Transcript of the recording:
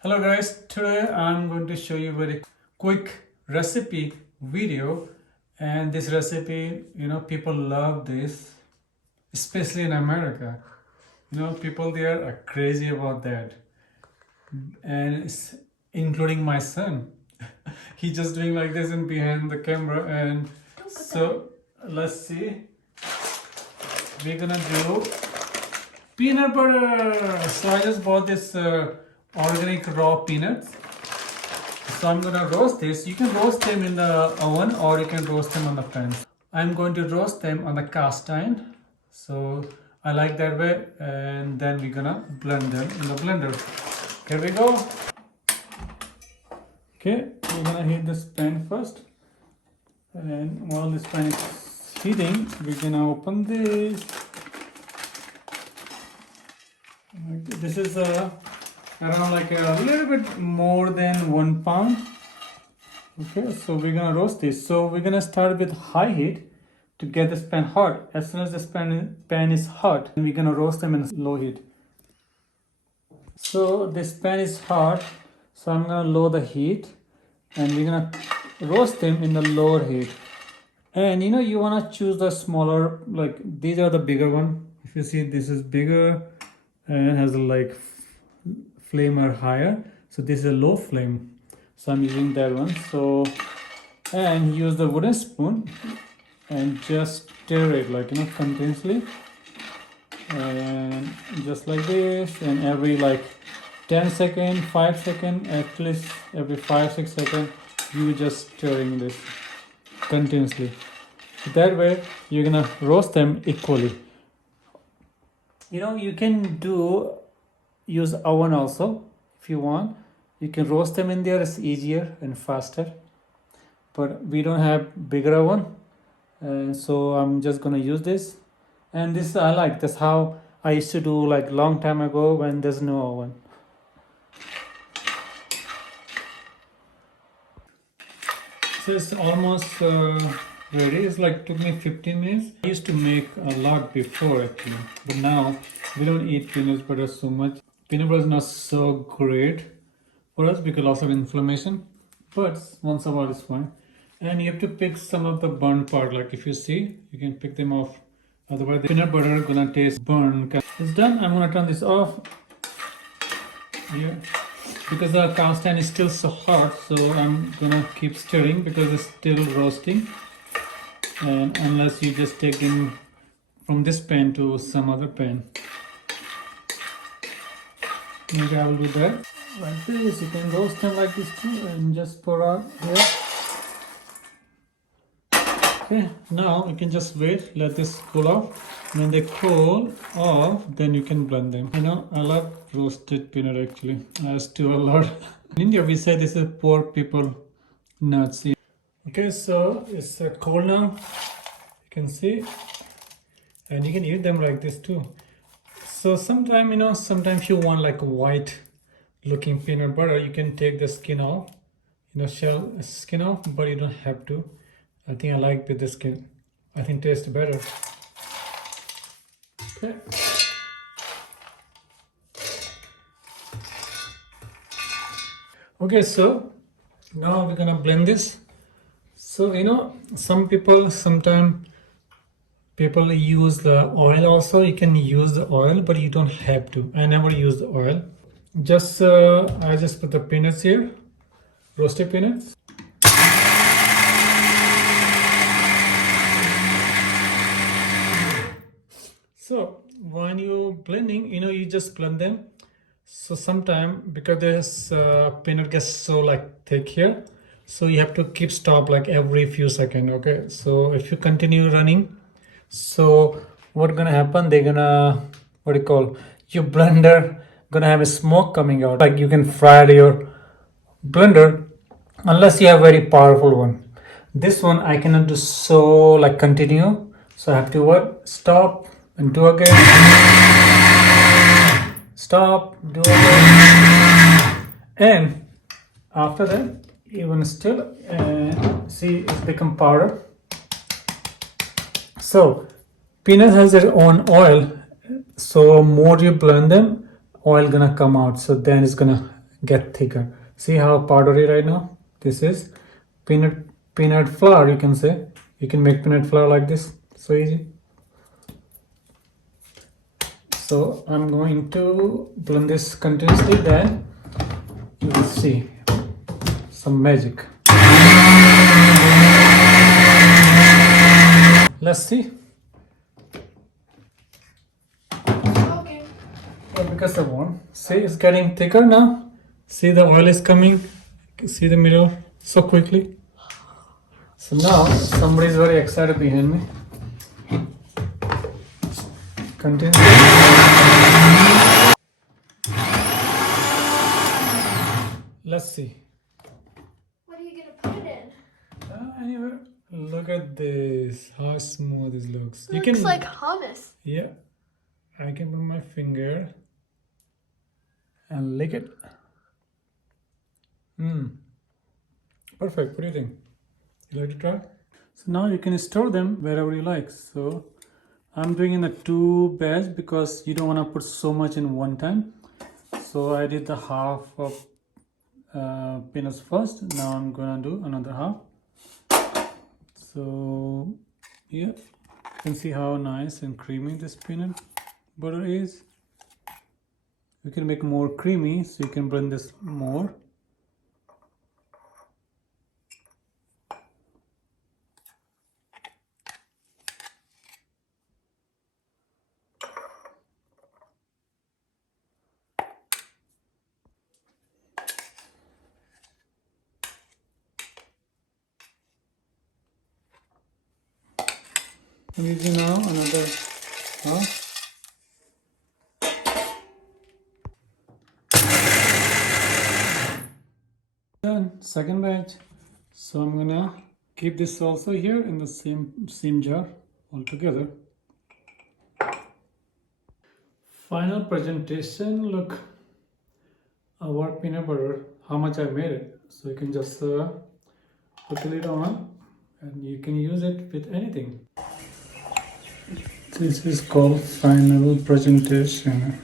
Hello guys, today I'm going to show you a very quick recipe video, and this recipe, people love this, especially in America. People there are crazy about that, and it's including my son. He's just doing like this and behind the camera, and so let's see. We're gonna do peanut butter. So I just bought this organic raw peanuts. So I'm gonna roast this. You can roast them in the oven or you can roast them on the pan. I'm going to roast them on the cast iron. So I like that way, and then we're gonna blend them in the blender. Here we go. Okay, we're gonna heat this pan first, and while this pan is heating, we're gonna open this. This is around like a little bit more than 1 pound. Okay, so we're gonna roast this. So we're gonna start with high heat to get this pan hot. As soon as this pan is hot, we're gonna roast them in low heat. So this pan is hot, so I'm gonna lower the heat, and we're gonna roast them in the lower heat. And you wanna choose the smaller, like these are the bigger one. If you see, this is bigger and has a like flame are higher, so this is a low flame, so I'm using that one. So, and use the wooden spoon and just stir it like continuously, and just like this, and every like 10 second, 5 second, at least every 5-6 seconds you just stirring this continuously. So that way you're gonna roast them equally. You can use oven also if you want. You can roast them in there, it's easier and faster, but we don't have bigger oven, so I'm just gonna use this. And this I like, that's how I used to do like long time ago when there's no oven. So it's almost ready. It's like took me 15 minutes. I used to make a lot before actually, but now we don't eat peanut butter so much. Peanut butter is not so great for us because of inflammation, but once a while is fine. And you have to pick some of the burnt part. Like if you see, you can pick them off. Otherwise, the peanut butter is gonna taste burnt. It's done. I'm gonna turn this off. Yeah, because the cast iron is still so hot, so I'm gonna keep stirring because it's still roasting. And unless you just take them from this pan to some other pan. Maybe I will do that like this. You can roast them like this too, and just pour out here. Okay, now you can just wait, let this cool off. When they cool off, then you can blend them. I love roasted peanut actually. I stew a lot. In India, we say this is poor people nuts. Okay, so it's cold now. You can see, and you can eat them like this too. So sometimes you want like a white looking peanut butter, you can take the skin off, shell skin off, but you don't have to. I think I like with the skin. I think tastes better. Okay. Okay, so now we're gonna blend this. So sometimes people use the oil also. You can use the oil, but you don't have to. I never use the oil. Just I just put the peanuts here, roasted peanuts. So when you blending, you just blend them. So sometimes because this peanut gets so like thick here, so you have to keep stop like every few seconds. Okay, so if you continue running, so what's gonna happen, they're gonna, your blender gonna have a smoke coming out, like you can fry your blender unless you have very powerful one. This one I cannot do so like continue, so I have to stop and do again, stop, do again, and after that even still see it's become powder. So peanut has their own oil, so more you blend them, oil gonna come out, so then it's gonna get thicker. See how powdery right now? This is peanut flour, you can say. You can make peanut flour like this, so easy. So I'm going to blend this continuously, then you will see some magic. Let's see. Okay. Well, because the one, see, it's getting thicker now. See, the oil is coming. See the middle so quickly. So now somebody is very excited behind me. Continue. Let's see. What are you gonna put it in? Anyway, look at this. How smooth this looks. Looks like hummus. Yeah. I can put my finger and lick it. Perfect. What do you think? You like to try? So now you can store them wherever you like. So I'm doing in the 2 batch because you don't want to put so much in one time. So I did the half of peanuts first. Now I'm gonna do another half. So yeah, you can see how nice and creamy this peanut butter is. You can make more creamy, so you can blend this more. I'm using now another half. Done, second batch. So I'm gonna keep this also here in the same jar altogether. Final presentation. Look, our peanut butter, how much I made it. So you can just put the lid on and you can use it with anything. This is called final presentation.